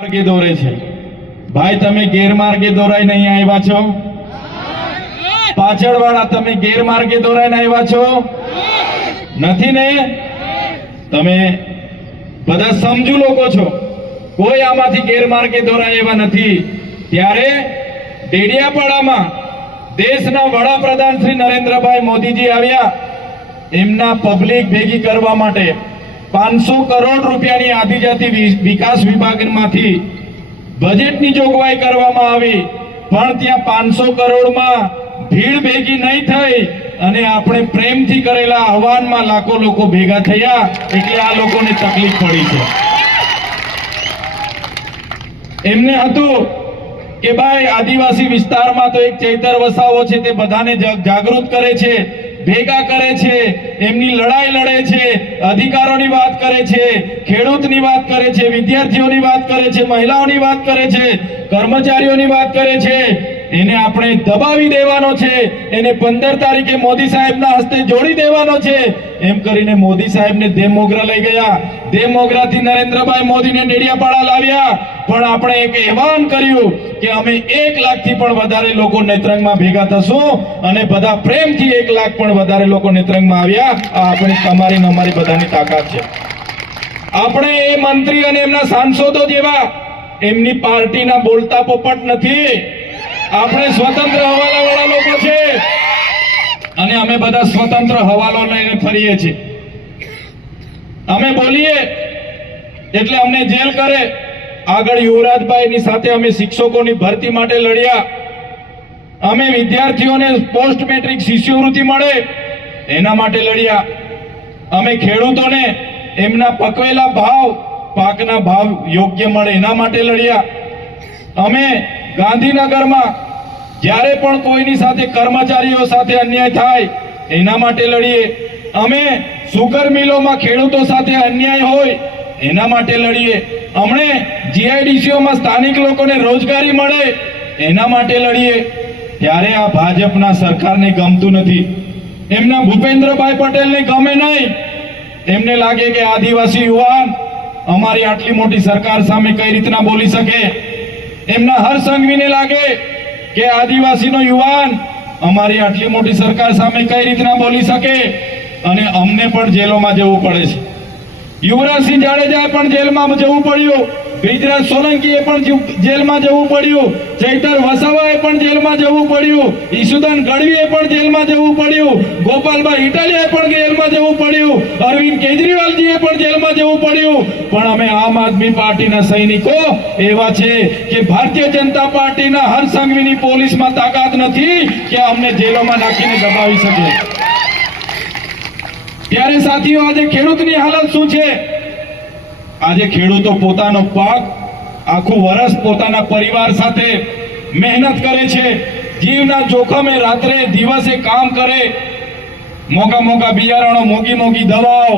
માર્ગે દોરે છે। ભાઈ તમે ગેરમાર્ગે દોરાઈને અહીં આવ્યા છો? પાછળવાળા તમે ગેરમાર્ગે દોરાઈને આવ્યા છો? નથી ને? તમે બધા સમજુ લોકો છો, કોઈ આમાંથી ગેરમાર્ગે દોરાય એવા નથી। ત્યારે ડેડિયાપાડામાં દેશના વડાપ્રધાન શ્રી નરેન્દ્રભાઈ મોદીજી આવ્યા। એમના પબ્લિક ભેગી કરવા માટે 500 કરોડ રૂપિયાની આદિજાતિ વિકાસ વિભાગમાંથી બજેટની જોગવાઈ કરવામાં આવી, પણ ત્યાં 500 કરોડમાં ભીડ ભેગી નહીં થઈ અને આપણે પ્રેમથી કરેલા આહવાનમાં લાખો લોકો ભેગા થયા, એટલે આ લોકોને તકલીફ પડી છે। એમને હતું કે ભાઈ આદિવાસી વિસ્તારમાં તો એક ચૈતર વસાવો છે, તે બધાને જાગૃત કરે છે, ભેગા કરે છે, એમની લડાઈ લડે છે, અધિકારોની વાત કરે છે, ખેડૂતની વાત કરે છે, વિદ્યાર્થીઓની વાત કરે છે, મહિલાઓની વાત કરે છે, કર્મચારીઓની વાત કરે છે। એને આપણે દબાવી દેવાનો છે, એને 15 તારીખે મોદી સાહેબના હસ્તે જોડી દેવાનો છે, એમ કરીને મોદી સાહેબને દેવમોગરા લઈ ગયા। દેવમોગરાથી નરેન્દ્રભાઈ મોદીને ડેડિયાપાડા લાવ્યા, પણ આપણે એક એલાન કર્યું કે અમે 1 લાખથી પણ વધારે લોકો નેત્રંગમાં ભેગા થશું અને બધા પ્રેમથી 1 લાખ પણ વધારે લોકો નેત્રંગમાં આવ્યા। આ આપણી તમારી ને અમારી બધાની તાકાત છે। આપણે એ મંત્રી અને એમના સાંસદો જેવા એમની પાર્ટીના બોલતા પોપટ નથી। આપણે સ્વતંત્ર હવાલાવાળા લોકો છે અને અમે બધા સ્વતંત્ર હવાલો લઈને ફરીએ છીએ। અમે બોલીએ એટલે અમને જેલ કરે। આગળ યુવરાજભાઈની સાથે અમે શિક્ષકોની ભરતી માટે લડ્યા, અમે વિદ્યાર્થીઓને પોસ્ટ મેટ્રિક શિષ્યવૃત્તિ મળે એના માટે લડ્યા, અમે ખેડૂતોને એમના પકવેલા ભાવ, પાકના ભાવ યોગ્ય મળે એના માટે લડ્યા। અમે ગાંધીનગરમાં જ્યારે પણ કોઈની સાથે કર્મચારીઓ સાથે અન્યાય થાય એના માટે લડીએ। અમે સુગર મિલોમાં ખેડૂતો સાથે અન્યાય હોય એના માટે લડીએ। અમને જીઆઈડીસીઓમાં સ્થાનિક લોકોને રોજગારી મળે એના માટે લડીએ। ત્યારે આ ભાજપના સરકારને ગમતું નથી, એમના ભૂપેન્દ્રભાઈ પટેલને ગમે નહીં। એમને લાગે કે આદિવાસી યુવાન અમારી આટલી મોટી સરકાર સામે કઈ રીતના બોલી શકે। એમના હરસંઘવીને લાગે કે આદિવાસીનો યુવાન અમારી આટલી મોટી સરકાર સામે કઈ રીતના બોલી શકે, અને અમને પણ જેલોમાં જવું પડે છે। યુવરાજસિંહ જાડેજા પણ જેલમાં જવું પડ્યું, બ્રિજરાજ સોલંકીએ પણ જેલમાં જવું પડ્યું, ચૈતર વસાવાએ પણ જેલમાં જવું પડ્યું, ઈસુદાન ગઢવીએ પણ જેલમાં જવું પડ્યું, ગોપાલભાઈ ઇટાલિયાએ પણ જેલમાં જવું પડ્યું, અરવિંદ કેજરીવાલજીએ પણ જેલમાં જવું પડ્યું। પણ અમે આમ આદમી પાર્ટીના સૈનિકો એવા છે કે ભારતીય જનતા પાર્ટીના હરસંઘવીની પોલીસમાં તાકાત નથી કે અમને જેલોમાં નાખીને દબાવી શકે। ત્યારે સાથીઓ આજે ખેડૂતની હાલત શું છે? આજે ખેડૂતો પોતાનો પાક આખું વર્ષ પોતાના પરિવાર સાથે મહેનત કરે છે, જીવના જોખમે રાત્રે દિવસે કામ કરે, મોંઘા મોંઘા બિયારણો, મોંઘી મોંઘી દવાઓ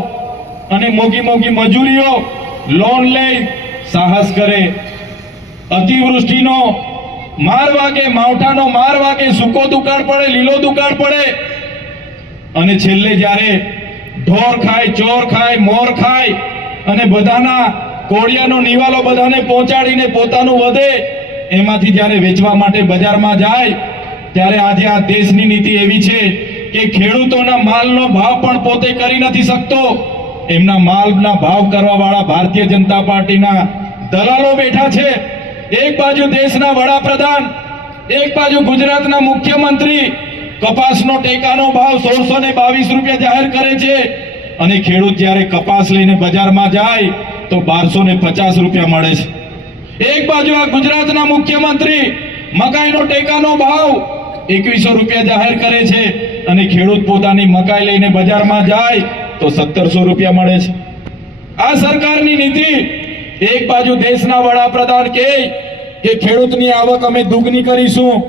અને મોંઘી મોંઘી મજૂરીઓ, લોન લઈ સાહસ કરે। અતિવૃષ્ટિનો માર વાગે, માવઠાનો માર વાગે, સૂકો દુકાળ પડે, લીલો દુકાળ પડે, અને છેલ્લે જ્યારે ઢોર ખાય, ચોર ખાય, મોર ખાય અને બધાના કોળિયાનો નિવાલો બધાને પહોંચાડીને પોતાનું વધે, એમાંથી જ્યારે વેચવા માટે બજારમાં જાય ત્યારે આજે આ દેશની નીતિ એવી છે કે ખેડૂતોના માલનો ભાવ પણ પોતે કરી નથી શકતો, એમના માલના ભાવ કરવા વાળા ભારતીય જનતા પાર્ટીના દલાલો બેઠા છે। એક બાજુ દેશના વડાપ્રધાન, એક બાજુ ગુજરાતના મુખ્યમંત્રી કપાસનો ટેકાનો ભાવ 1622 રૂપિયા જાહેર કરે છે, અને ખેડૂત જ્યારે કપાસ લઈને બજારમાં જાય તો 1250 રૂપિયા મળે છે। એક બાજુ આ ગુજરાતના મુખ્યમંત્રી મકાઈનો ટેકાનો ભાવ 2100 રૂપિયા જાહેર કરે છે, અને ખેડૂત પોતાની મકાઈ લઈને બજારમાં જાય તો 1700 રૂપિયા મળે છે। આ સરકારની નીતિ, એક બાજુ દેશના વડાપ્રધાન કહે કે ખેડૂતની આવક અમે દુગની કરીશું,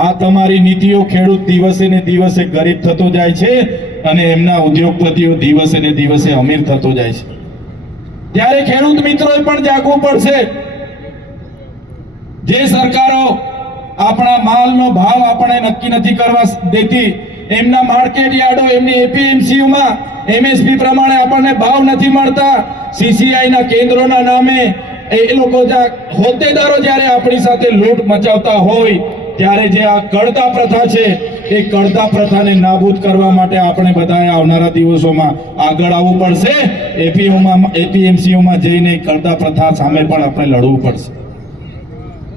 આ તમારી નીતિઓ ખેડૂત દિવસે ને દિવસે ગરીબ થતો જાય છે અને એમના ઉદ્યોગપતિઓ દિવસે ને દિવસે અમીર થતો જાય છે। ત્યારે ખેડૂત મિત્રોએ પણ જાગવું પડશે। જે સરકારો આપણા માલનો ભાવ આપણે નક્કી નથી કરવા દેતી, એમના માર્કેટ યાર્ડો, એમની એપીએમસીઓમાં એમએસપી પ્રમાણે આપણને ભાવ નથી મળતા, સીસીઆઈના કેન્દ્રોના નામે એ લોકો હોદ્દેદારો જ્યારે આપણી સાથે લૂંટ મચાવતા હોય ત્યારે જે આ કડતા પ્રથા છે એ કડતા પ્રથાને નાબૂદ કરવા માટે આપણે બધાએ આવનારા દિવસોમાં આગળ આવવું પડશે. એપીએમસીઓમાં જઈને કડતા પ્રથા સામે પણ આપણે લડવું પડશે.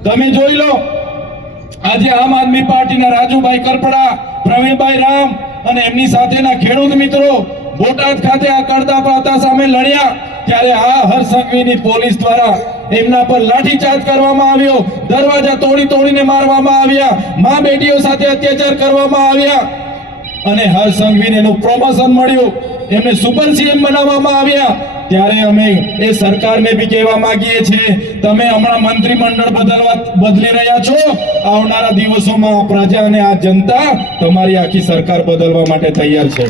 તમે જોઈ લો, આજે આમ આદમી પાર્ટીના રાજુભાઈ કરપડા, પ્રવીણભાઈ રામ અને એમની સાથેના ખેડૂત મિત્રો બોટાદ ખાતે આ કડતા પ્રથા સામે લડ્યા ત્યારે આ હર્ષ સંઘવીની પોલીસ દ્વારા એમના પર લાઠીચાર્જ કરવામાં આવ્યો, દરવાજા તોડીને મારવામાં આવ્યા, મા બેટીઓ સાથે અત્યાચાર કરવામાં આવ્યા અને હર્ષ સંઘવીને એનું પ્રમોશન મળ્યું, એમને સુપર સીએમ બનાવવામાં આવ્યા. ત્યારે અમે એ સરકારને બી કહેવા માંગીએ છીએ, તમે હમણાં મંત્રીમંડળ બદલી રહ્યા છો, આવનારા દિવસોમાં આ પ્રજા અને આ જનતા તમારી આખી સરકાર બદલવા માટે તૈયાર છે.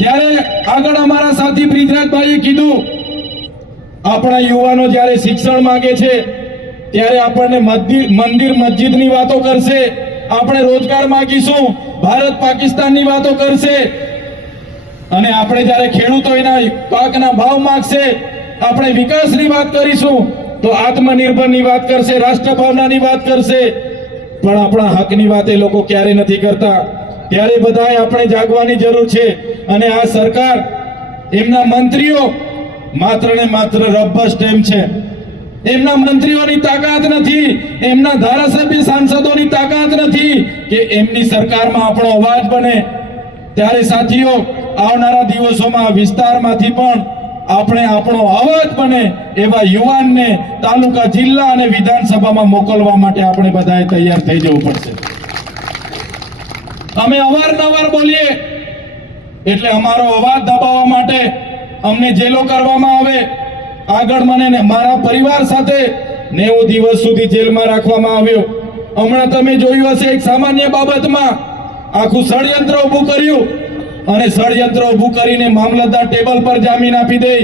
ત્યારે આગળ અમારા સાથી બ્રિજરાજભાઈએ કીધું, આપણા યુવાનો જ્યારે શિક્ષણ માંગે છે ત્યારે આપણને મંદિર મસ્જિદની વાતો કરશે, આપણે રોજગાર માંગીશું ભારત પાકિસ્તાનની વાતો કરશે અને આપણે જ્યારે ખેડૂતો એના પાકના ભાવ માંગશે આપણે વિકાસની વાત કરીશું તો આત્મનિર્ભરની વાત કરશે, રાષ્ટ્રભાવનાની વાત કરશે, પણ આપણા હકની વાત એ લોકો ક્યારે નથી કરતા. ત્યારે બધાએ આપણે જાગવાની જરૂર છે અને આ સરકાર, એમના મંત્રીઓ માત્ર ને માત્ર રબર સ્ટેમ્પ છે. એમના મંત્રીઓની તાકાત નથી, એમના ધારાસભ્ય સાંસદોની તાકાત નથી કે એમની સરકારમાં આપણો અવાજ બને. ત્યારે સાથીઓ, આવનારા દિવસોમાં વિસ્તારમાંથી પણ આપણે આપણો અવાજ બને એવા યુવાનને તાલુકા, જિલ્લા અને વિધાનસભામાં મોકલવા માટે આપણે બધાએ તૈયાર થઈ જવું પડશે. અમે અવારનવાર બોલીએ એટલે અમારો અવાજ દબાવવા માટે અમને જેલો કરવામાં આવે. આગળ મને મારા પરિવાર સાથે 90 દિવસ સુધી જેલમાં રાખવામાં આવ્યો. હમણાં તમે જોયું હશે, એક સામાન્ય બાબતમાં આખું ષડયંત્ર ઊભું કર્યું અને ષડયંત્ર ઊભું કરીને મામલતદાર ટેબલ પર જામીન આપી દે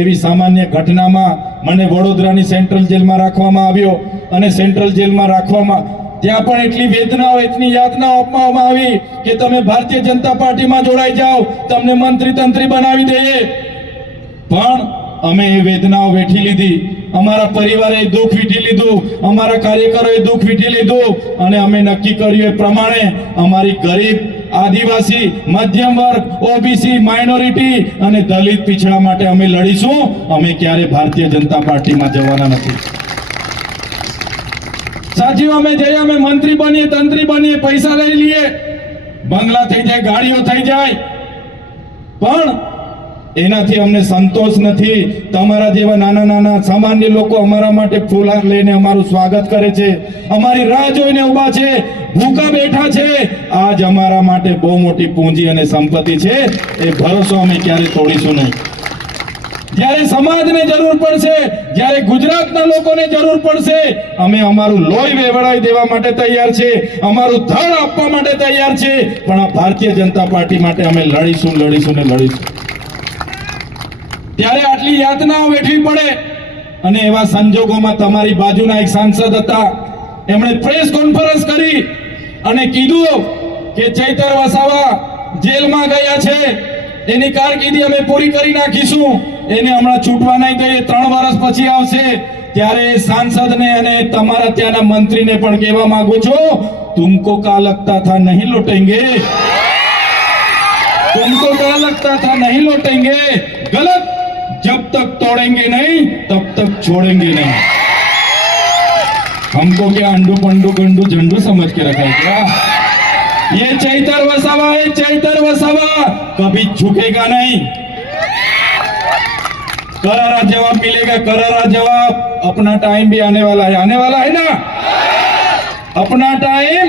એવી સામાન્ય ઘટનામાં મને વડોદરાની સેન્ટ્રલ જેલમાં રાખવામાં આવ્યો અને સેન્ટ્રલ જેલમાં રાખવામાં ત્યાં પણ એટલી વેદનાઓ, એટલી યાતનાઓ આપવામાં આવી કે તમે ભારતીય જનતા પાર્ટીમાં જોડાઈ જાઓ, તમને મંત્રી તંત્રી બનાવી દઈએ. પણ અમે એ વેદનાઓ વેઠી લીધી, અમારા પરિવારે દુઃખ વીઠી લીધું, અમારા કાર્યકરોએ દુઃખ વીઠી લીધું અને અમે નક્કી કર્યું એ પ્રમાણે અમારી ગરીબ, આદિવાસી, મધ્યમ વર્ગ, ઓબીસી, માઇનોરિટી અને દલિત પીછડા માટે અમે લડીશું. અમે ક્યારે ભારતીય જનતા પાર્ટીમાં જવાના નથી. સાથીઓ, અમે જઈએ, અમે મંત્રી બનીએ, તંત્રી બનીએ, પૈસા લઈ લઈએ, બંગલા થઈ જાય, ગાડીઓ થઈ જાય, પણ એનાથી અમને સંતોષ નથી. તમારા જેવા નાના નાના સામાન્ય લોકો અમારા માટે ફૂલહાર લઈને અમારું સ્વાગત કરે છે, અમારી રાહ જોઈને ઊભા છે, ભૂખા બેઠા છે. આજ અમારા માટે બહુ મોટી પૂંજી અને સંપત્તિ છે. એ ભરોસો અમે ક્યારે તોડીશું નહીં. જ્યારે સમાજને જરૂર પડશે, જ્યારે ગુજરાતના લોકોને જરૂર પડશે, અમે અમારું લોહી વેવડાવી દેવા માટે તૈયાર છે, અમારું ધન આપવા માટે તૈયાર છે, પણ આ ભારતીય જનતા પાર્ટી માટે અમે લડીશું ને લડીશું. ત્યારે આટલી યાતનાઓ વેઠવી પડે અને એવા સંજોગોમાં તમારી બાજુના એક સાંસદ હતા, એમણે પ્રેસ કોન્ફરન્સ કરી અને કીધું કે ચૈતર વસાવા જેલમાં ગયા છે, એની કારકિર્દી અમે પૂરી કરી નાખીશું, એને હમણાં છૂટવા નહીં દઈએ, 3 વર્ષ પછી આવશે. ત્યારે સાંસદને અને તમારા ત્યાંના મંત્રીને પણ કહેવા માંગુ છું, તુમકો કા લગતા થા નહીં લૂટેંગે, तुमको क्या लगता था नहीं लौटेंगे, गलत. जब तक तोड़ेंगे नहीं तब तक छोड़ेंगे नहीं. हमको क्या अंडू पंडू गंडू झंडू समझ के रखा है क्या? ये चैतर वसावा कभी झुकेगा नहीं. करारा जवाब मिलेगा, करारा जवाब. अपना टाइम भी आने वाला है ना? अपना टाइम